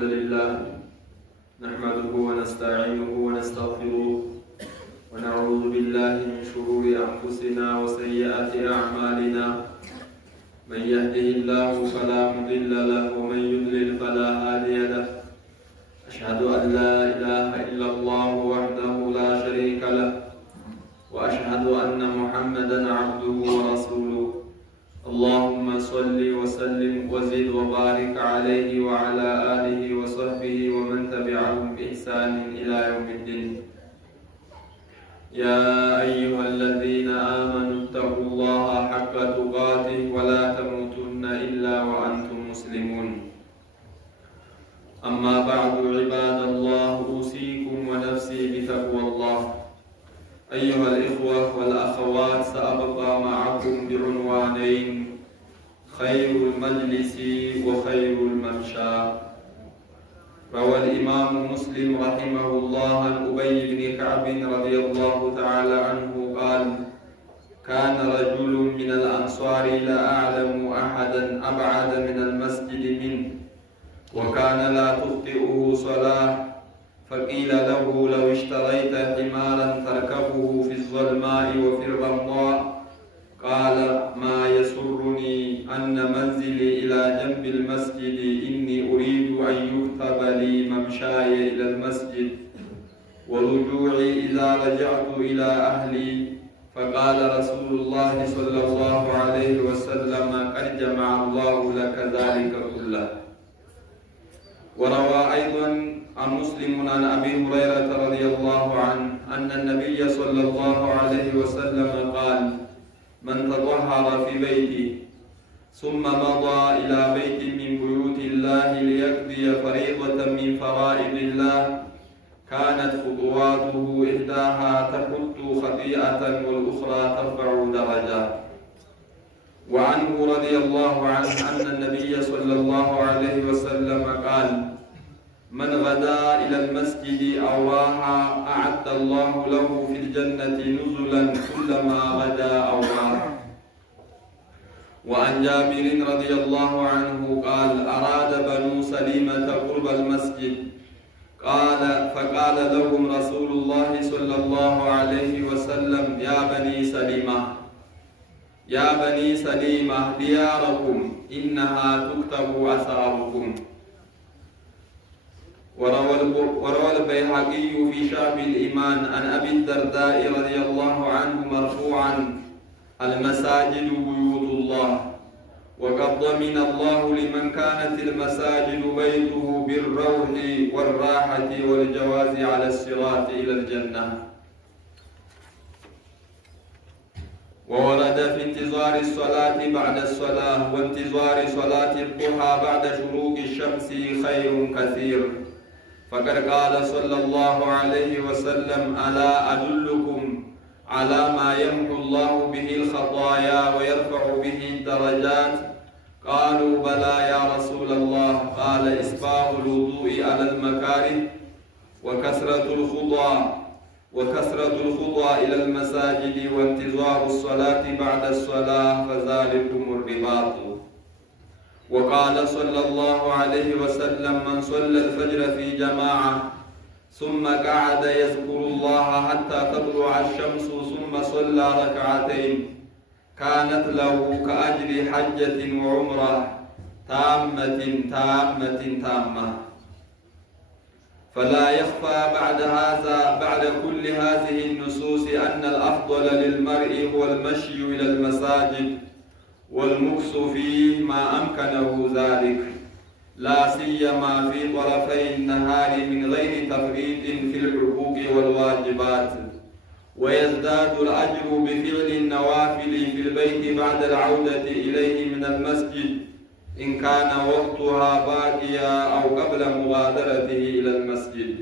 الحمد لله نحمده ونستعينه ونستغفره ونعوذ بالله من شرور أنفسنا وسيئات أعمالنا من يهده الله فلا مضل له ومن يضلل فلا هادي له أشهد أن لا إله إلا الله وحده لا شريك له وأشهد أن محمدا عبده ورسوله اللهم صل وسلم وزد وبارك عليه وعلى آله وصحبه ومن تبعهم بإحسان إلى يوم الدين. يا أيها الذين آمنوا اتقوا الله حق تقاته ولا تموتن إلا وأنتم مسلمون. أما بعد عباد الله أوصيكم ونفسي بتقوى الله. أيها الإخوة والأخوات سأبقى معكم بعنوانين: خير المجلس وخير الممشى. روى الإمام مسلم رحمه الله عن أبي بن كعب رضي الله تعالى عنه قال: كان رجل من الأنصار لا أعلم أحدا أبعد من المسجد منه وكان لا تخطئه صلاة، فقيل له: لو اشتريت حمارا تركبه في الظلماء وفي الرمضاء، قال: ما يسرني أن منزلي إلى جنب المسجد، إني أريد أن يكتب لي ممشاي إلى المسجد ورجوعي إذا رجعت إلى أهلي. فقال رسول الله صلى الله عليه وسلم: قد جمع الله لك ذلك كله. وروى أيضا عن مسلم عن أبي هريرة رضي الله عنه أن النبي صلى الله عليه وسلم قال: من تطهر في بيته ثم مضى إلى بيت من بيوت الله ليقضي فريضة من فرائض الله، كانت خطواته إحداها تحط خطيئة والأخرى ترفع درجات. وعنه رضي الله عنه أن النبي صلى الله عليه وسلم قال: من غدا إلى المسجد أو راح أعد الله له في الجنة نزلا كلما غدا أو راح. وعن جابر رضي الله عنه قال: أراد بنو سليمة قرب المسجد، فقال لهم رسول الله صلى الله عليه وسلم: يا بني سليمة دياركم إنها تكتب أثاركم. وروى البيهقي في شعب الإيمان عن أبي الدرداء رضي الله عنه مرفوعا: المساجد بيوت الله، وقد ضمن الله لمن كانت المساجد بيته بالروح والراحة والجواز على الصراط إلى الجنة. وورد في انتظار الصلاة بعد الصلاة وانتظار صلاة الضحى بعد شروق الشمس خير كثير، فقد قال صلى الله عليه وسلم: ألا أدلكم على ما يمحو الله به الخطايا ويرفع به الدرجات؟ قالوا: بلى يا رسول الله. قال: إسباغ الوضوء على المكاره وكثرة الخطى إلى المساجد وانتظار الصلاة بعد الصلاة، فذلكم الرباط. وقال صلى الله عليه وسلم: من صلى الفجر في جماعة ثم قعد يذكر الله حتى تطلع الشمس ثم صلى ركعتين، كانت له كأجر حجة وعمرة تامة. فلا يخفى بعد كل هذه النصوص أن الأفضل للمرء هو المشي إلى المساجد والمكث فيه ما أمكنه ذلك، لا سيما في طرفي النهار من غير تفريط في الحقوق والواجبات. ويزداد الأجر بفعل النوافل في البيت بعد العودة إليه من المسجد إن كان وقتها باقيا أو قبل مغادرته إلى المسجد.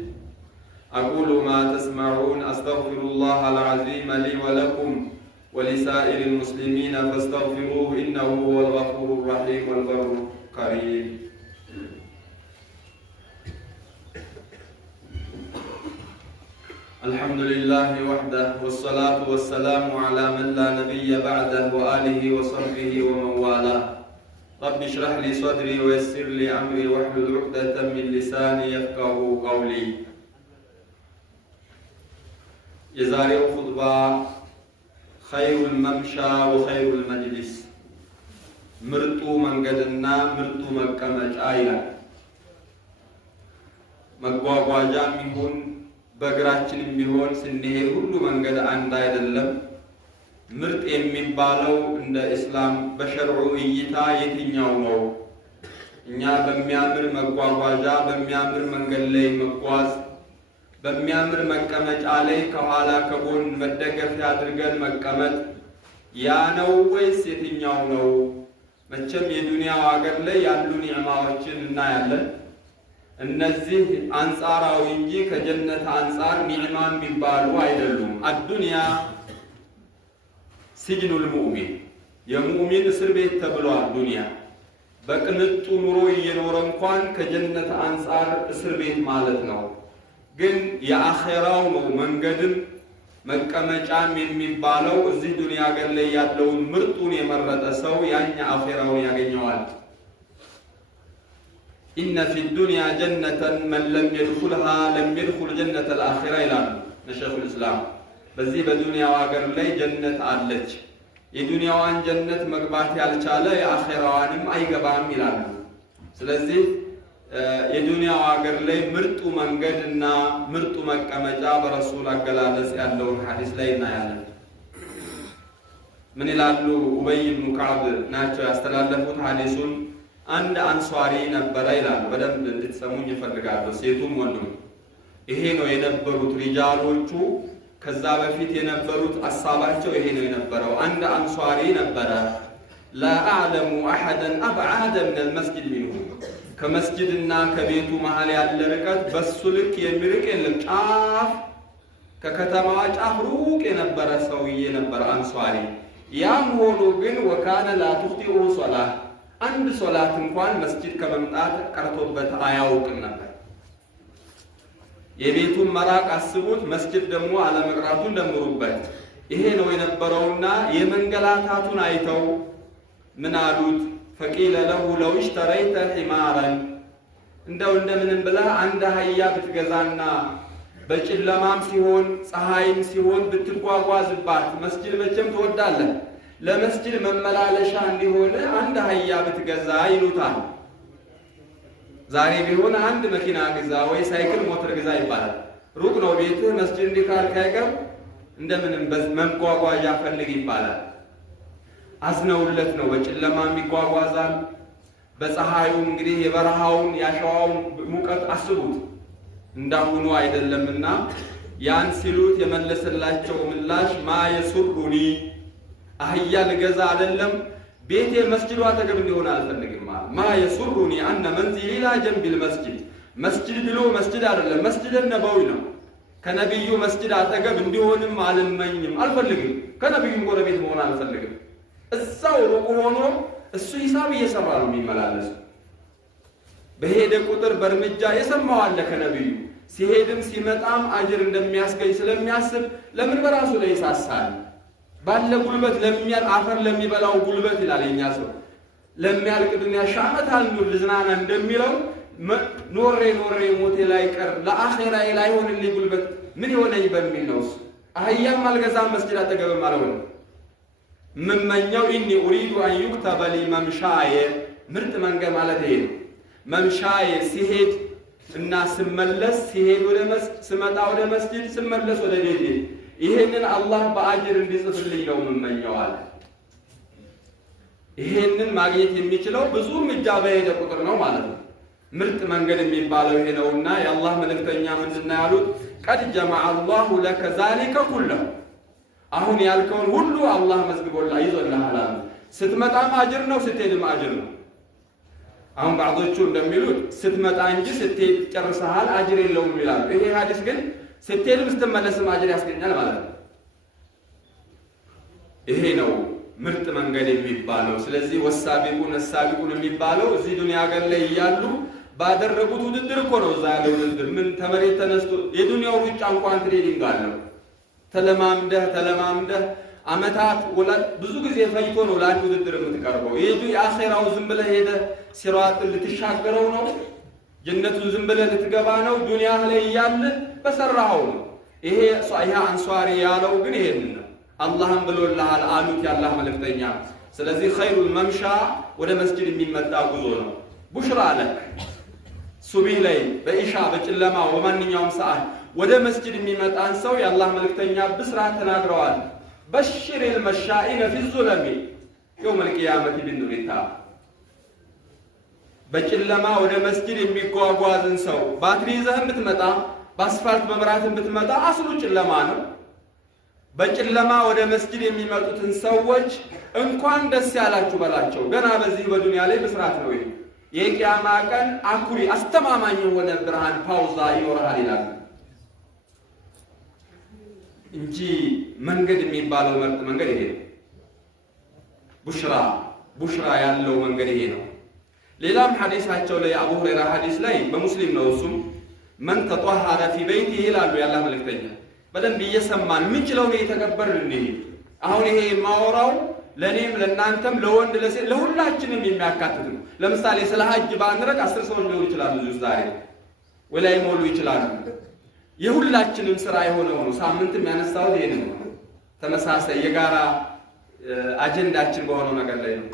أقول ما تسمعون، أستغفر الله العظيم لي ولكم ولسائر المسلمين فاستغفروه إنه هو الغفور الرحيم والبر الكريم. الحمد لله وحده والصلاة والسلام على من لا نبي بعده وآله وصحبه ومن والاه. رب اشرح لي صدري ويسر لي أمري واحلل عقدة من لساني يفقهوا قولي የዛሬው ኹጥባ ኸይሩል መምሻ ወኸይሩል መጅሊስ ምርጡ መንገድና ምርጡ መቀመጫ ይላል። መጓጓዣም ይሁን በእግራችንም ቢሆን ስንሄድ ሁሉ መንገድ አንድ አይደለም። ምርጥ የሚባለው እንደ እስላም በሸርዑ እይታ የትኛው ነው? እኛ በሚያምር መጓጓዣ በሚያምር መንገድ ላይ መጓዝ፣ በሚያምር መቀመጫ ላይ ከኋላ ከጎን መደገፊያ አድርገን መቀመጥ ያ ነው ወይስ የትኛው ነው? መቼም የዱንያው ሀገር ላይ ያሉ ኒዕማዎችን እናያለን። እነዚህ አንጻራዊ እንጂ ከጀነት አንጻር ኒዕማ የሚባሉ አይደሉም። አዱንያ ሲጅኑል ሙእሚን የሙእሚን እስር ቤት ተብሏል። ዱንያ በቅንጡ ኑሮ እየኖረ እንኳን ከጀነት አንጻር እስር ቤት ማለት ነው። ግን የአኼራው ነው መንገድም መቀመጫም የሚባለው እዚህ ዱንያ ሀገር ላይ ያለውን ምርጡን የመረጠ ሰው ያኛ አኼራውን ያገኘዋል። ኢነ ፊ ዱንያ ጀነተን መን ለም የድኹልሃ ለም የድኹል ጀነተል አኺራ ይላሉ ሸይኹል ኢስላም። በዚህ በዱንያው ሀገር ላይ ጀነት አለች። የዱንያዋን ጀነት መግባት ያልቻለ የአኼራዋንም አይገባም ይላሉ። ስለዚህ የዱንያው ሀገር ላይ ምርጡ መንገድ እና ምርጡ መቀመጫ በረሱል አገላለጽ ያለውን ሐዲስ ላይ እናያለን። ምን ይላሉ? ኡበይ ብኑ ከዕብ ናቸው ያስተላለፉት ሐዲሱን። አንድ አንሷሪ ነበረ ይላሉ። በደንብ እንድትሰሙኝ እፈልጋለሁ ሴቱም ወንዱም። ይሄ ነው የነበሩት ሪጃሎቹ። ከዛ በፊት የነበሩት አሳባቸው ይሄ ነው የነበረው። አንድ አንሷሪ ነበረ። ላ አዕለሙ አሐደን አብዓደ ሚነል መስጂድ ሚንሁ፣ ከመስጂድና ከቤቱ መሃል ያለ ርቀት በሱ ልክ የሚርቅ የለም። ጫፍ ከከተማዋ ጫፍ ሩቅ የነበረ ሰውዬ ነበረ አንሷሪ። ያም ሆኖ ግን ወካነ ላ ቱኽጢኡ ሶላት፣ አንድ ሶላት እንኳን መስጂድ ከመምጣት ቀርቶበት አያውቅም ነበር። የቤቱን መራቅ አስቡት፣ መስጂድ ደግሞ አለመቅራቱን ደምሩበት። ይሄ ነው የነበረውና የመንገላታቱን አይተው ምን አሉት? ፈቂለ ለሁ ለው ሽተረይተ ሒማረን፣ እንደው እንደምንም ብለህ አንድ አህያ ብትገዛና በጨለማም ሲሆን ፀሐይም ሲሆን ብትጓጓዝባት፣ መስጂድ መቼም ትወዳለህ፣ ለመስጂድ መመላለሻ እንዲሆን አንድ አህያ ብትገዛ ይሉታል። ዛሬ ቢሆን አንድ መኪና ግዛ ወይ ሳይክል ሞተር ግዛ ይባላል። ሩቅ ነው ቤትህ፣ መስጂድ እንዲካልክ አይቀር እንደምንም መጓጓዣ ፈልግ ይባላል። አዝነውለት ነው። በጨለማም ይጓጓዛል። በፀሐዩ እንግዲህ የበረሃውን ያሸዋውን ሙቀት አስቡት፣ እንዳሁኑ አይደለምና ያን ሲሉት የመለሰላቸው ምላሽ ማ የሱሩኒ፣ አህያ ልገዛ አይደለም ቤቴ መስጂዱ አጠገብ እንዲሆን አልፈልግም። ማ የሱሩኒ አነ መንዚሊ ላ ጀንቢል መስጂድ፣ መስጂድ ብሎ መስጂድ አይደለም መስጂድ ነበዊ ነው። ከነቢዩ መስጂድ አጠገብ እንዲሆንም አልመኝም፣ አልፈልግም። ከነቢዩም ጎረቤት መሆን አልፈልግም። እዛው ሩቅ ሆኖ እሱ ሂሳብ እየሰራ ነው የሚመላለሱ። በሄደ ቁጥር በእርምጃ የሰማው አለ ከነቢዩ ሲሄድም ሲመጣም አጅር እንደሚያስገኝ ስለሚያስብ ለምን በራሱ ላይ ይሳሳል? ባለ ጉልበት አፈር ለሚበላው ጉልበት ይላል የኛ ሰው። ለሚያልቅ ዱንያ ሻመት አልኑር ልዝናና እንደሚለው ኖሬ ሞቴ ላይ ቀር ለአኼራዬ ላይ ሆንልኝ ጉልበት ምን ይሆነኝ በሚል ነው። እሱ አህያም አልገዛም መስጂድ አጠገብም አልሆነም። ምመኛው ኢኒ ኡሪዱ አን ዩክተበ ሊ መምሻዬ፣ ምርጥ መንገድ ማለት ይሄ ነው። መምሻዬ ሲሄድ እና ስመለስ፣ ሲሄድ ወደ መስጂድ፣ ስመጣ ወደ መስጂድ፣ ስመለስ ወደ ቤቴ፣ ይሄንን አላህ በአጅር እንዲጽፍልኝ ነው የምመኘው አለ። ይሄንን ማግኘት የሚችለው ብዙ እርምጃ በሄደ ቁጥር ነው ማለት ነው። ምርጥ መንገድ የሚባለው ይሄ ነውና የአላህ መልእክተኛ ምንድነው ያሉት? ቀድ ጀመዐ አላሁ ለከ ዛሊከ ኩለሁ፣ አሁን ያልከውን ሁሉ አላህ መዝግቦላ ይዞልሃል አሉ። ስትመጣም አጅር ነው፣ ስትሄድም አጅር ነው። አሁን ባዕዶቹ እንደሚሉት ስትመጣ እንጂ ስትሄድ ጨርሰሃል አጅር የለውም ይላሉ። ይሄ ሐዲስ ግን ስትሄድም ስትመለስም አጅር ያስገኛል ማለት ነው። ይሄ ነው ምርጥ መንገድ የሚባለው። ስለዚህ ወሳቢቁን አሳቢቁን የሚባለው እዚህ ዱንያ ሀገር ላይ እያሉ ባደረጉት ውድድር እኮ ነው። እዛ ያለው ውድድር ምን ተመሬት ተነስቶ የዱንያው ሩጫ እንኳን ትሬዲንግ አለው። ተለማምደህ አመታት ብዙ ጊዜ ፈጅቶ ነው ለአንድ ውድድር የምትቀርበው። የአኺራው ዝም ብለህ ሄደህ ሲራጥ ልትሻገረው ነው? ጀነቱን ዝም ብለህ ልትገባ ነው? ዱንያ ላይ ያለ በሰራው ነው። ይሄ አንሷሪ ያለው ግን ይሄንን ነው። አላህም ብሎልሃል አሉት ያላህ መልእክተኛ። ስለዚህ ኸይሩል መምሻ ወደ መስጂድ የሚመጣ ጉዞ ነው። ቡሽራ ለክ ሱቢህ ላይ በኢሻ በጨለማ በማንኛውም ሰዓት ወደ መስጂድ የሚመጣን ሰው የአላህ መልእክተኛ ብስራት ተናግረዋል። በሽሪል መሻኢነ ፊ ዙለሚ የውመል ቂያመቲ ቢኑሪታ። በጨለማ ወደ መስጂድ የሚጓጓዝን ሰው ባትሪ ይዘህ ብትመጣ በአስፋልት መብራትን ብትመጣ አስሉ ጨለማ ነው። በጨለማ ወደ መስጂድ የሚመጡትን ሰዎች እንኳን ደስ ያላችሁ በላቸው። ገና በዚህ በዱንያ ላይ ብስራት ነው። ይሄ የቂያማ ቀን አኩሪ አስተማማኝ የሆነ ብርሃን ፓውዛ ይኖርሃል ይላል እንጂ መንገድ የሚባለው ምርጥ መንገድ ይሄ ነው። ቡሽራ ያለው መንገድ ይሄ ነው። ሌላም ሐዲሳቸው ላይ አቡ ሁረይራ ሐዲስ ላይ በሙስሊም ነው። እሱም መን ተጧሃረ ፊ በይቲሂ ይላሉ ያላህ መልእክተኛ። በደንብ እየሰማን ምንችለውን እየተገበርን እንሂድ። አሁን ይሄ የማወራው ለኔም ለናንተም ለወንድ ለሴት ለሁላችንም የሚያካትት ነው። ለምሳሌ ስለ ሐጅ ባንረግ 10 ሰዎች ሊሆኑ ይችላሉ እዚህ ዛሬ ወላይ ሞሉ ይችላሉ። የሁላችንም ስራ የሆነው ነው። ሳምንትም ያነሳው ይሄን ነው። ተመሳሳይ የጋራ አጀንዳችን በሆነው ነገር ላይ ነው።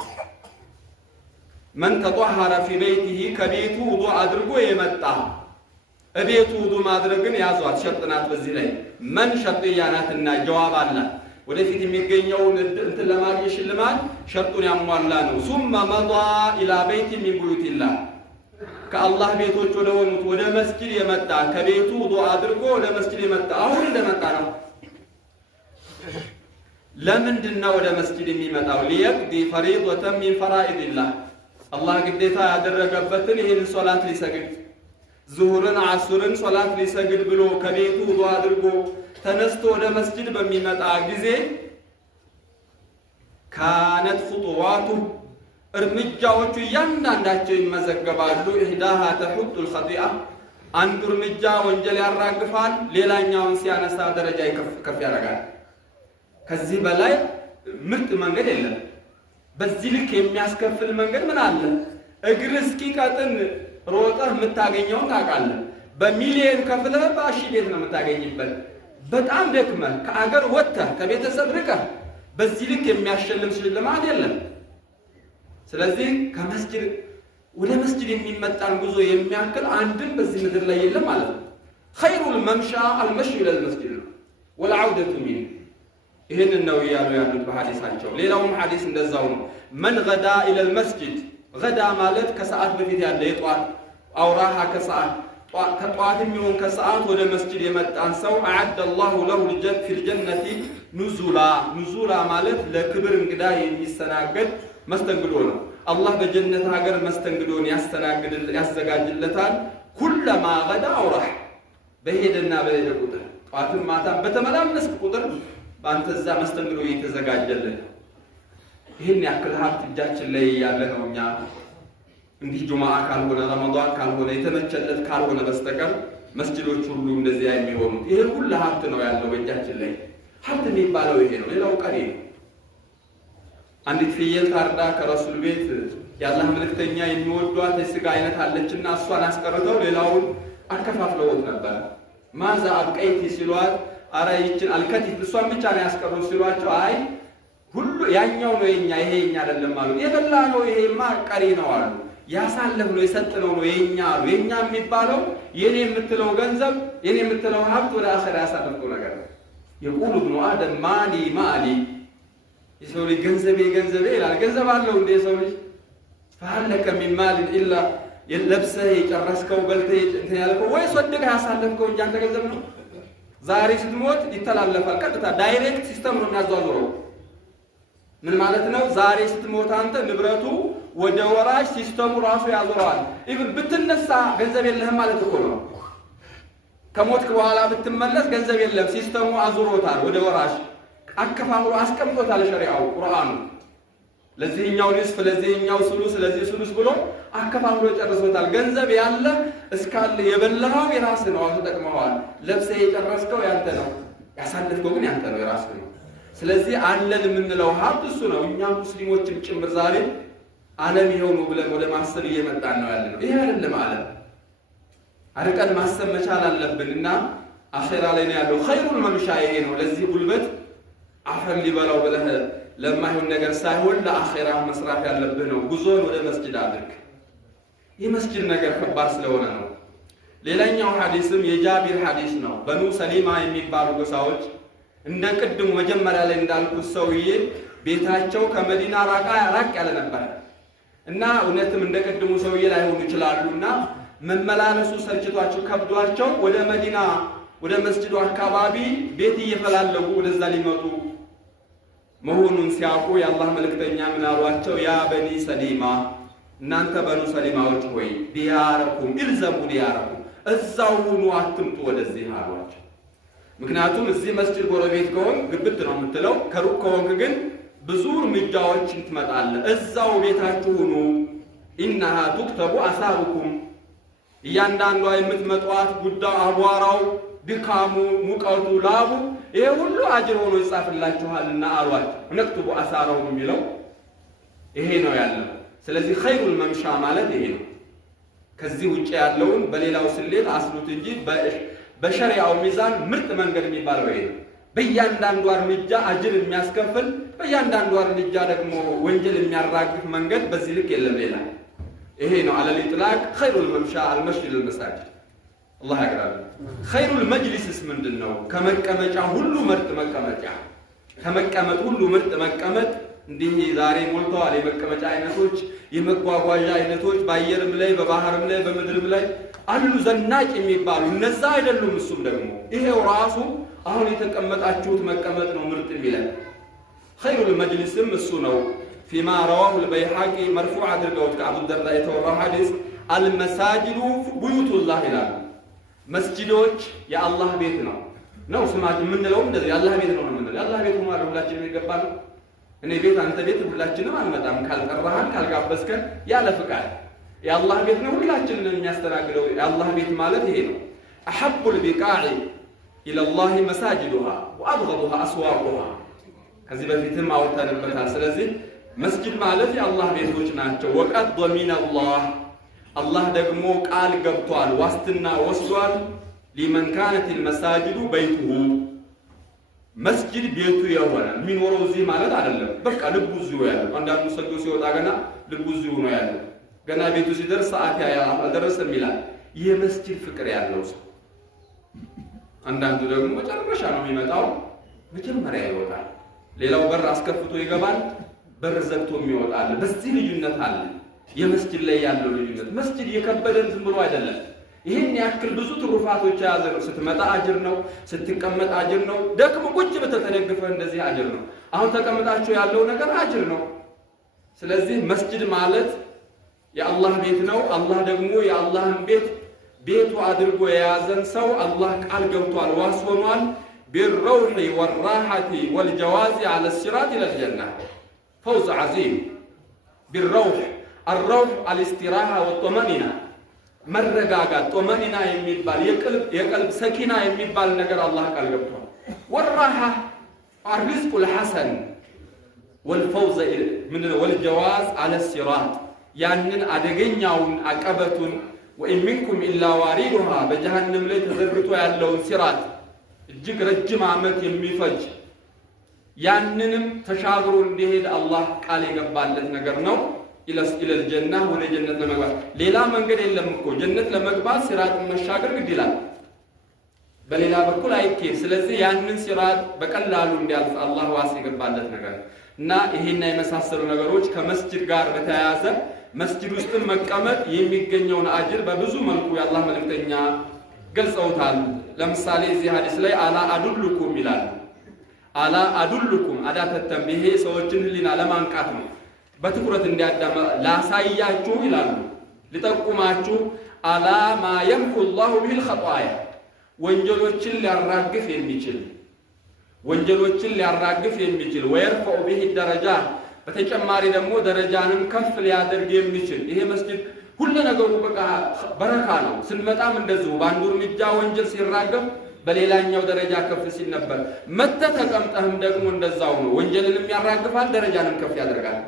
መን ተጧሃረ ፊ በይቲሂ ከቤቱ ውዱእ አድርጎ የመጣ እቤቱ ውዱእ ማድረግን ያዟት ሸርጥናት። በዚህ ላይ መን ሸርጥያናትና ጀዋብ አላት። ወደፊት የሚገኘውን እንትን ለማግኘት ሽልማት ሸርጡን ያሟላ ነው። ሱመ መዷ ኢላ በይት ሚን ቡዩቲላህ ከአላህ ቤቶች ወደ ሆኑት ወደ መስጂድ የመጣ ከቤቱ ውዱእ አድርጎ ወደ መስጂድ የመጣ አሁን እንደመጣ ነው። ለምንድን ነው ወደ መስጂድ የሚመጣው? ሊየቅዲ ፈሪደተን ሚን ፈራኢዲላህ አላህ ግዴታ ያደረገበትን ይህን ሶላት ሊሰግድ ዙሁርን አሱርን ሶላት ሊሰግድ ብሎ ከቤቱ ውዱእ አድርጎ ተነስቶ ወደ መስጂድ በሚመጣ ጊዜ ካነት ኹጡዋቱ እርምጃዎቹ እያንዳንዳቸው ይመዘገባሉ። ኢህዳሃ ተሑጡል ኸጢአ አንዱ እርምጃ ወንጀል ያራግፋል፣ ሌላኛውን ሲያነሳ ደረጃ ከፍ ያደርጋል። ከዚህ በላይ ምርጥ መንገድ የለም። በዚህ ልክ የሚያስከፍል መንገድ ምን አለ? እግር እስኪቀጥን ሮጠህ የምታገኘውን ታውቃለህ። በሚሊየን ከፍለህ በሺ ቤት ነው የምታገኝበት። በጣም ደክመህ ከአገር ወጥተህ ከቤተሰብ ርቀህ በዚህ ልክ የሚያሸልም ሽልማት የለም። ስለዚህ ከመስጂድ ወደ መስጂድ የሚመጣን ጉዞ የሚያክል አንድም በዚህ ምድር ላይ የለም ማለት ነው። ኸይሩል መምሻ አልመሽዩ ኢለል መስጂድ ነው ወልዐውደቱ ሚን። ይህንን ነው እያሉ ያሉት በሐዲሳቸው። ሌላውም ሐዲስ እንደዛው ነው። መን ገዳ ኢለል መስጂድ ገዳ ማለት ከሰዓት በፊት ያለ የጧት አውራሃ ከጠዋት የሚሆን ከሰዓት ወደ መስጂድ የመጣን ሰው አዓደ አላሁ ለሁ ፊል ጀነቲ ኑዙላ ማለት ለክብር እንግዳ የሚስተናገድ መስተንግዶ ነው። አላህ በጀነት ሀገር መስተንግዶን ያዘጋጅለታል። ኩለማ ገዳ አውራህ በሄደና በሄደ ቁጥር ጠዋትም ማታም በተመላለስክ ቁጥር በአንተ እዛ መስተንግዶ እየተዘጋጀልን። ይህን ያክል ሀብት እጃችን ላይ ያለ ነው። እኛ እንዲህ ጁማዓ ካልሆነ ረመዳን ካልሆነ የተመቸለት ካልሆነ በስተቀር መስጂዶች ሁሉ እንደዚያ የሚሆኑት ይህን ሁሉ ሀብት ነው ያለው በእጃችን ላይ። ሀብት የሚባለው ይሄ ነው፣ ሌላው ቀሪ ነው። አንዲት ፍየል ታርዳ ከረሱል ቤት የአላህ መልእክተኛ የሚወዷት የስጋ አይነት አለችና እሷን አስቀርተው ሌላውን አከፋፍለውት ነበር። ማዛ አብቀይቲ ሲሏት አረ ይችን አልከቲፍ እሷን ብቻ ነው ያስቀሩት ሲሏቸው አይ ሁሉ ያኛው ነው የኛ ይሄ የኛ አይደለም አሉ። የበላ ነው ይሄማ ቀሪ ነው አሉ። ያሳለፍ ነው የሰጥነው ነው የኛ አሉ። የኛ የሚባለው የኔ የምትለው ገንዘብ የኔ የምትለው ሀብት ወደ አኺራ ያሳለፈው ነገር ነው። የቁሉ ኢብኑ አደም ማሊ ማሊ የሰው ልጅ ገንዘቤ ይላል። ገንዘብ አለው እንደ የሰው ልጅ ፈሀለከ ሚን ማል ኢላ የለብሰህ የጨረስከው በልተህ እንትን ያልከው ወይስ ወደቀህ ያሳለፍከው እንጂ አንተ ገንዘብ ነው። ዛሬ ስትሞት ይተላለፋል። ቀጥታ ዳይሬክት ሲስተም ነው የሚያዟዙረው። ምን ማለት ነው? ዛሬ ስትሞት አንተ ንብረቱ ወደ ወራሽ ሲስተሙ ራሱ ያዞረዋል። ኢቭን ብትነሳ ገንዘብ የለህም ማለት እኮ ነው። ከሞትክ በኋላ ብትመለስ ገንዘብ የለም፣ ሲስተሙ አዙሮታል ወደ ወራሽ አከፋፍሎ አስቀምጦታል። ሸሪዓው ቁርአኑ ለዚህኛው ንስፍ ለዚህኛው ሱሉስ ለዚህ ሱሉስ ብሎ አከፋፍሎ ጨርሶታል። ገንዘብ ያለ እስካለ የበላኸው የራስህ ነው፣ ተጠቅመዋል። ለብሰህ የጨረስከው ያንተ ነው፣ ያሳለፍከው ግን ያንተ ነው፣ የራስህ ነው። ስለዚህ አለን የምንለው ሀብት እሱ ነው። እኛ ሙስሊሞችም ጭምር ዛሬ ዓለም ይሆኑ ብለን ወደ ማሰብ እየመጣን ነው ያለነው። ይሄ አይደለም ዓለም አርቀን ማሰብ መቻል አለብንና አኺራ ላይ ነው ያለው። ኸይሩል መምሻ ይሄ ነው። ለዚህ ጉልበት አፈር ሊበላው ብለህ ለማይሆን ነገር ሳይሆን ለአኺራ መስራት ያለብህ ነው። ጉዞን ወደ መስጂድ አድርግ። ይህ መስጂድ ነገር ከባድ ስለሆነ ነው። ሌላኛው ሐዲስም የጃቢር ሐዲስ ነው። በኑ ሰሊማ የሚባሉ ጎሳዎች እንደ ቅድሙ መጀመሪያ ላይ እንዳልኩት ሰውዬ ቤታቸው ከመዲና ራቅ ያለ ነበር እና እውነትም እንደ ቅድሙ ሰውዬ ላይሆኑ ይችላሉና መመላለሱ ሰልችቷቸው ከብዷቸው ወደ መዲና ወደ መስጂዱ አካባቢ ቤት እየፈላለጉ ወደዛ ሊመጡ መሆኑን ሲያውቁ የአላህ መልእክተኛ ምን አሏቸው? ያ በኒ ሰሊማ እናንተ በኑ ሰሊማዎች ሆይ ዲያረኩም ኢልዘሙ ዲያረኩም እዛው ሁኑ አትምጡ ወደዚህ አሏቸው። ምክንያቱም እዚህ መስጂድ ጎረቤት ከሆን ግብት ነው የምትለው፣ ከሩቅ ከሆንክ ግን ብዙ እርምጃዎችን ትመጣለህ። እዛው ቤታችሁ ሁኑ። ኢነሃ ቱክተቡ አሳሩኩም እያንዳንዷ የምትመጧት ጉዳዩ አቧራው፣ ድካሙ፣ ሙቀቱ፣ ላቡ ይሄ ሁሉ አጅር ሆኖ ይጻፍላችኋልና አሏቸው። ነክቱቡ አሳረው የሚለው ይሄ ነው ያለው። ስለዚህ ኸይሩል መምሻ ማለት ይሄ ነው። ከዚህ ውጭ ያለውን በሌላው ስሌት አስሉት እንጂ በሸሪዓው ሚዛን ምርጥ መንገድ የሚባለው ይሄ ነው። በእያንዳንዱ እርምጃ አጅር የሚያስከፍል፣ በእያንዳንዱ እርምጃ ደግሞ ወንጀል የሚያራግፍ መንገድ በዚህ ልክ የለም ሌላ። ይሄ ነው አለል ኢጥላቅ ኸይሩል መምሻ አልመስጂድ አልመሳጅድ። አላህ ያግራል። ኸይሩል መጅሊስስ ምንድን ነው? ከመቀመጫ ሁሉ ምርጥ መቀመጫ፣ ከመቀመጥ ሁሉ ምርጥ መቀመጥ። እንዲህ ዛሬ ሞልተዋል የመቀመጫ አይነቶች፣ የመጓጓዣ አይነቶች በአየርም ላይ በባህርም ላይ በምድርም ላይ አሉ ዘናጭ የሚባሉ እነዛ አይደሉም። እሱም ደግሞ ይሄው ራሱ አሁን የተቀመጣችሁት መቀመጥ ነው ምርጥ የሚለን። ኸይሩል መጅሊስም እሱ ነው። ፊማ ረዋሁ አልበይሃቂ መርፉዕ አድርገውት ከአቡ ደርዳ የተወራው ሐዲስ አልመሳጅዱ ቡዩቱላህ ይላሉ። መስጂዶች የአላህ ቤት ነው ስማችን የምንለው እንደዚህ የአላህ ቤት ነው የምንለው። የአላህ ቤት ሆኖ ሁላችንም የገባ ነው። እኔ ቤት አንተ ቤት ሁላችንም አንመጣም ካልጠራህን ካልጋበዝከን ያለ ፍቃድ። የአላህ ቤት ነው ሁላችንን የሚያስተናግደው። የአላህ ቤት ማለት ይሄ ነው። አሐቡል ቢቃዕ ኢለላህ መሳጅዱሃ ወአብገዱሃ አስዋቁሃ። ከዚህ በፊትም አውርተንበታል። ስለዚህ መስጂድ ማለት የአላህ ቤቶች ናቸው። ወቀድ ضمن الله አላህ ደግሞ ቃል ገብቷል፣ ዋስትና ወስዷል። ሊመን ካነት المساجد بيته መስጂድ ቤቱ የሆነ የሚኖረው እዚህ ማለት አይደለም። በቃ ልቡ እዚሁ ያለው። አንዳንዱ ሰግዶ ሲወጣ ገና ልቡ እዚሁ ነው ያለው። ገና ቤቱ ሲደርስ ሰዓት አልደረሰም ይላል። የመስጂድ ፍቅር ያለው ሰው። አንዳንዱ ደግሞ መጨረሻ ነው የሚመጣው፣ መጀመሪያ ይወጣል። ሌላው በር አስከፍቶ ይገባል፣ በር ዘግቶ የሚወጣል። በዚህ ልዩነት አለ። የመስጂድ ላይ ያለው ልዩነት መስጂድ የከበደን ዝም ብሎ አይደለም። ይህን ያክል ብዙ ትሩፋቶች የያዘ ነው። ስትመጣ አጅር ነው፣ ስትቀመጥ አጅር ነው። ደግሞ ቁጭ በተተደግፈ እንደዚህ አጅር ነው። አሁን ተቀምጣችሁ ያለው ነገር አጅር ነው። ስለዚህ መስጂድ ማለት የአላህ ቤት ነው። አላህ ደግሞ የአላህን ቤት ቤቱ አድርጎ የያዘን ሰው አላህ ቃል ገብቷል፣ ዋስ ሆኗል። ቢረውሒ ወራሐቲ ወልጀዋዚ አለ ሲራጥ ኢለል ጀና ፈውዝ ዐዚም። ቢረውሕ አልረውሕ አልእስቲራሃ ወጦመኒና መረጋጋት፣ ጦመኒና የሚባል የቀልብ ሰኪና የሚባል ነገር አላህ ቃል ገብቷል። ወራሐ አርዝቁል ሐሰን ወልፈውዝ ምንድነው ወልጀዋዝ አለ ሲራጥ ያንን አደገኛውን አቀበቱን ወኢን ሚንኩም ኢላ ዋሪዱሃ በጀሃነም ላይ ተዘርግቶ ያለውን ሲራጥ እጅግ ረጅም ዓመት የሚፈጅ ያንንም ተሻግሮ እንዲሄድ አላህ ቃል የገባለት ነገር ነው። ኢለል ጀና ወደ ጀነት ለመግባት ሌላ መንገድ የለም እኮ። ጀነት ለመግባት ሲራጥን መሻገር ግድ ይላል፣ በሌላ በኩል አይኬድ። ስለዚህ ያንን ሲራጥ በቀላሉ እንዲያልፍ አላህ ዋስ የገባለት ነገር እና ይሄና የመሳሰሉ ነገሮች ከመስጂድ ጋር በተያያዘ መስጂድ ውስጥ መቀመጥ የሚገኘውን አጅር በብዙ መልኩ የአላህ መልእክተኛ ገልጸውታል። ለምሳሌ እዚህ ሐዲስ ላይ አላ አዱልኩም ይላል። አላ አዱልኩም አዳተተም ይሄ ሰዎችን ህሊና ለማንቃት ነው። በትኩረት እንዲያዳማ ላሳያችሁ ይላሉ፣ ልጠቁማችሁ። አላ ማ የምሑ ላሁ ቢል ኸጣያ ወንጀሎችን ሊያራግፍ የሚችል ወየርፈዑ ቢሂ ደረጃ በተጨማሪ ደግሞ ደረጃንም ከፍ ሊያደርግ የሚችል ይሄ መስጂድ ሁሉ ነገሩ በቃ በረካ ነው። ስንመጣም እንደዚሁ በአንዱ እርምጃ ወንጀል ሲራገፍ በሌላኛው ደረጃ ከፍ ሲል ነበር። መተህ ተቀምጠህም ደግሞ እንደዛው ነው። ወንጀልንም ያራግፋል፣ ደረጃንም ከፍ ያደርጋል።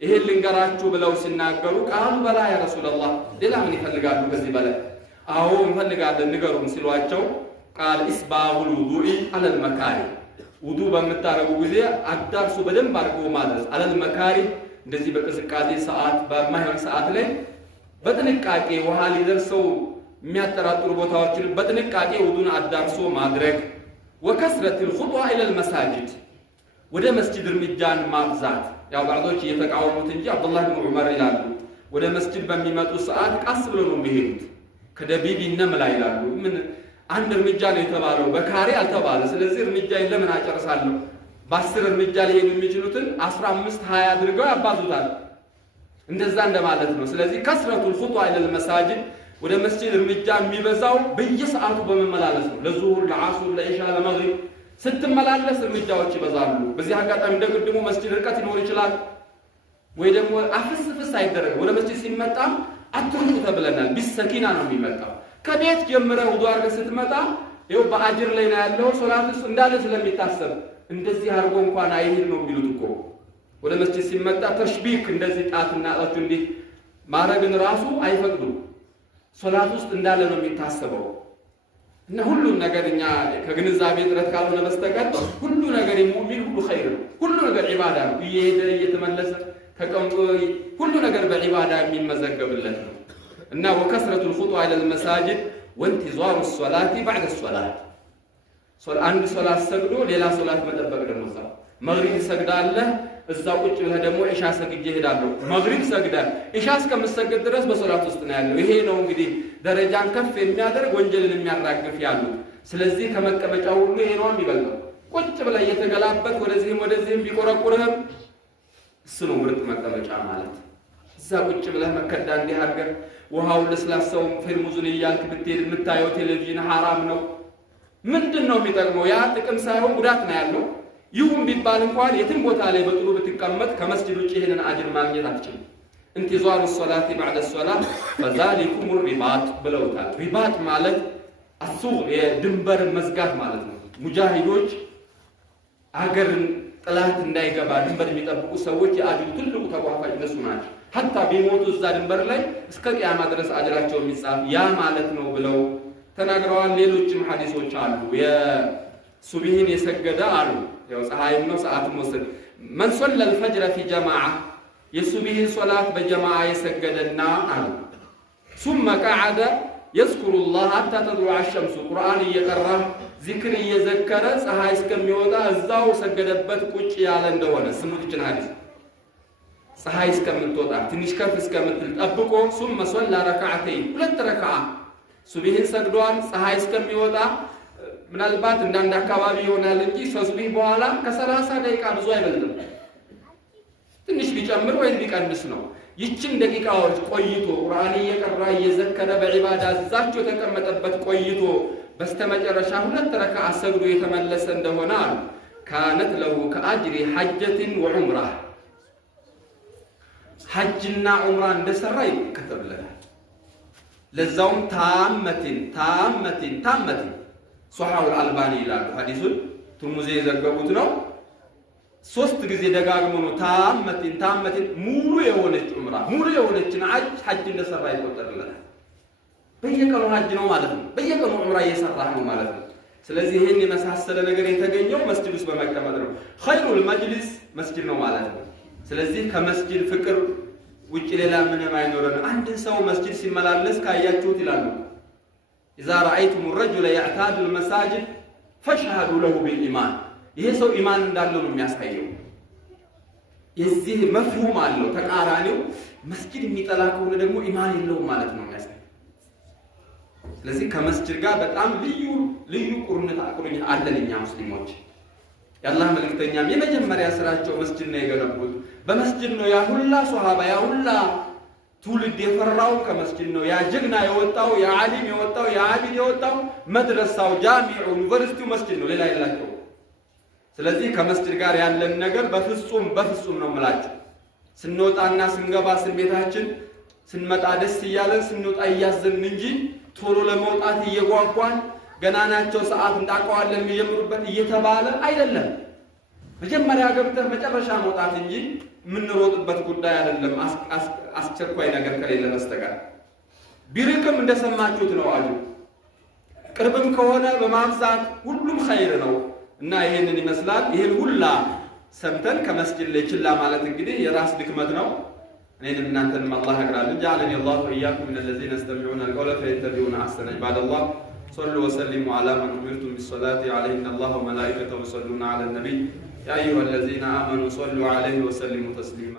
ይሄን ልንገራችሁ ብለው ሲናገሩ ቃሉ በላ ያ ረሱላህ ሌላ ምን ይፈልጋሉ ከዚህ በላይ? አዎ እንፈልጋለን ንገሩን ሲሏቸው ቃል ኢስባሁል ውዱኢ አለል መካሪ ውዱ በምታረጉ ጊዜ አዳርሱ በደንብ አድርጎ ማድረስ አለል መካሪ እንደዚህ በቅዝቃዜ ሰዓት በማይሆን ሰዓት ላይ በጥንቃቄ ውሃ ሊደርሰው የሚያጠራጥሩ ቦታዎችን በጥንቃቄ ውዱን አዳርሶ ማድረግ ወከስረቱል ኹጥዋ ኢለል መሳጅድ ወደ መስጂድ እርምጃን ማብዛት ያው ባዕዶች እየተቃወሙት እንጂ አብዱላህ ብን ዑመር ይላሉ ወደ መስጂድ በሚመጡ ሰዓት ቃስ ብሎ ነው የሚሄዱት ከደቢብ ነምላ ይላሉ ምን አንድ እርምጃ ነው የተባለው በካሬ አልተባለ ስለዚህ እርምጃዬን ለምን አጨርሳለሁ በ10 እርምጃ ሊሄዱ የሚችሉትን 15 20 አድርገው ያባዙታል እንደዛ እንደማለት ነው ስለዚህ ከስረቱል ኹጥዋ ኢለል መሳጅድ ወደ መስጂድ እርምጃ የሚበዛው በየሰዓቱ በመመላለስ ነው ለዙሁር ለዓሱር ለኢሻ ለመግሪብ ስትመላለስ እርምጃዎች ይበዛሉ በዚህ አጋጣሚ እንደግድሙ መስጂድ ርቀት ይኖር ይችላል ወይ ደግሞ አፍስፍስ አይደረግ ወደ መስጂድ ሲመጣ አትሩጡ ተብለናል ቢሰኪና ነው የሚመጣው ከቤት ጀምረህ ውዱ አድርገህ ስትመጣ ይኸው በአጅር ላይ ነው ያለው ሶላትስ እንዳለ ስለሚታሰብ እንደዚህ አድርጎ እንኳን አይሄድ ነው የሚሉት እኮ ወደ መስጂድ ሲመጣ ተሽቢክ እንደዚህ ጣትና ጣቱ እንዲህ ማረግን ራሱ አይፈቅዱም ሶላት ውስጥ እንዳለ ነው የሚታሰበው እና ሁሉም ነገር እኛ ከግንዛቤ ጥረት ካልሆነ በስተቀር ሁሉ ነገር ሙእሚን ሁሉ ኸይር ነው ሁሉ ነገር ዒባዳ ነው እየሄደ እየተመለሰ ተቀምጦ ሁሉ ነገር በዒባዳ የሚመዘገብለት ነው እና ወከስረቱል ኹጥዋ ኢለል መሳጅድ ወንቲዛሩ ሶላቲ ባዕደ ሶላት አንድ ሶላት ሰግዶ ሌላ ሶላት መጠበቅ ደግሞ እዛ መግሪብ ሰግዳለህ እዛ ቁጭ ብለህ ደግሞ ኢሻ ሰግጄ እሄዳለሁ መግሪብ ሰግደህ ኢሻ እስከምትሰግድ ድረስ በሶላት ውስጥ ነው ያለው ይሄ ነው እንግዲህ ደረጃን ከፍ የሚያደርግ ወንጀልን የሚያራግፍ ያሉት ስለዚህ ከመቀመጫው ሁሉ ይሄ ነው የሚበልጠው ቁጭ ብለህ እየተገላበት ወደዚህም ወደዚህም ቢቆረቁርህም እሱ ነው ምርጥ መቀመጫ ማለት እዛ ቁጭ ብለህ መከዳ እንዲህ አድርገህ ውሃውን ለስላሳውን ፌርሙዙን እያልክ ብትሄድ የምታየው ቴሌቪዥን ሐራም ነው ምንድን ነው የሚጠቅመው ያ ጥቅም ሳይሆን ጉዳት ነው ያለው ይሁን ቢባል እንኳን የትም ቦታ ላይ በጥሩ ብትቀመጥ ከመስጂድ ውጪ ይሄንን አጅር ማግኘት አትችልም انتظار الصلاه بعد الصلاه فذلكم الرباط ብለውታል ሪባጥ ማለት አሱቅ የድንበር መዝጋት ማለት ነው ሙጃሂዶች አገርን ጥላት እንዳይገባ ድንበር የሚጠብቁ ሰዎች የአጅሩ ትልቁ ተቋፋጭ እነሱ ናቸው ሐታ ቢሞቱ እዛ ድንበር ላይ እስከ ቂያማ ድረስ አጅራቸው የሚጻፍ ያ ማለት ነው ብለው ተናግረዋል ሌሎችም ሐዲሶች አሉ የሱብሂን የሰገደ አሉ ያው ፀሐይም ነው ሰዓትም ወሰደ من صلى الفجر في جماعه የሱብሂን ሶላት በጀማዓ የሰገደና አሉ ثم قعد يذكر الله حتى تطلع الشمس ቁርአን እየቀራ ዚክር እየዘከረ ፀሐይ እስከሚወጣ እዛው ሰገደበት ቁጭ ያለ እንደሆነ ስሙት ይችን ሐዲስ ፀሐይ እስከምትወጣ ትንሽ ከፍ እስከምትል ጠብቆ ثم صلى ركعتين ሁለት ረካዓ ሱብሂን ሰግዷል ፀሐይ እስከሚወጣ ምናልባት እንዳንድ አካባቢ ይሆናል እንጂ ሱብሂ በኋላ ከ30 ደቂቃ ብዙ አይበልጥም ትንሽ ቢጨምር ወይ ቢቀንስ ነው ይችን ደቂቃዎች ቆይቶ ቁርአን እየቀራ እየዘከረ በዒባዳ ዛቸው ተቀመጠበት ቆይቶ በስተመጨረሻ ሁለት ረካዓ ሰግዶ የተመለሰ እንደሆነ አሉ ካነት له ከአጅሪ ሐጀትን ወዑምራ ሐጅና ዑምራ እንደሰራ ይከተብለታል ለዛውም ታመትን ሶሐው አልባኒ ይላሉ ሐዲሱን ትርሙዚ የዘገቡት ነው 3 ጊዜ ደጋግሞ ነው ታመትን ሙሉ የሆነች ዑምራ ሙሉ የሆነች ሐጅ እንደሰራ ይቆጠርለታል በየቀኑ ሐጅ ነው ማለት ነው በየቀኑ ዑምራ እየሰራ ነው ማለት ነው ስለዚህ ይሄን የመሳሰለ ነገር የተገኘው መስጂድ ውስጥ በመቀመጥ ነው ኸይሩል መጅሊስ መስጂድ ነው ማለት ነው ስለዚህ ከመስጂድ ፍቅር ውጭ ሌላ ምንም አይኖርም አንድ ሰው መስጂድ ሲመላለስ ካያችሁት ይላሉ اذا رايتم الرجل يعتاد المساجد فاشهدوا له بالايمان ይሄ ሰው ኢማን እንዳለው ነው የሚያሳየው የዚህ መፍሁም አለው ተቃራኒው መስጂድ የሚጠላ ከሆነ ደግሞ ኢማን የለውም ማለት ነው የሚያሳየው ስለዚህ ከመስጂድ ጋር በጣም ልዩ ቁርኝት አለን እኛ ሙስሊሞች የአላህ መልእክተኛም የመጀመሪያ ስራቸው መስጂድ ነው የገነቡት በመስጂድ ነው ያ ሁላ ሱሐባ ያ ሁላ ትውልድ የፈራው ከመስጂድ ነው ያ ጀግና የወጣው ያ ዓሊም የወጣው ያ አቢድ የወጣው መድረሳው ጃሚዑ ዩኒቨርሲቲው መስጂድ ነው ሌላ የላቸው ስለዚህ ከመስጂድ ጋር ያለን ነገር በፍጹም ነው የምላችሁ ስንወጣና ስንገባ ስሜታችን ስንመጣ ደስ እያለን ስንወጣ እያዘንን እንጂ ቶሎ ለመውጣት እየጓጓን ገና ናቸው ሰዓት እንዳቀዋለን የሚጀምሩበት እየተባለ አይደለም። መጀመሪያ ገብተህ መጨረሻ መውጣት እንጂ የምንሮጥበት ጉዳይ አይደለም። አስቸኳይ ነገር ከሌለ በስተቀር ቢርቅም እንደሰማችሁት ነው አሉ። ቅርብም ከሆነ በማብዛት ሁሉም ኸይር ነው እና ይሄንን ይመስላል። ይሄን ሁላ ሰምተን ከመስጂድ ላይ ችላ ማለት እንግዲህ የራስ ድክመት ነው። እኔንም እናንተንም አላህ ያግራልን። ጀዐለኒ አላሁ ወኢያኩም ሚነ ለዚነ የስተሚዑነ አልቀውለ ፈየተቢዑነ አሕሰነ። ዒባደላህ صلوا وسلموا على من أمرتم بالصلاة عليه إن الله وملائكته يصلون على النبي يا أيها الذين آمنوا صلوا عليه وسلموا تسليما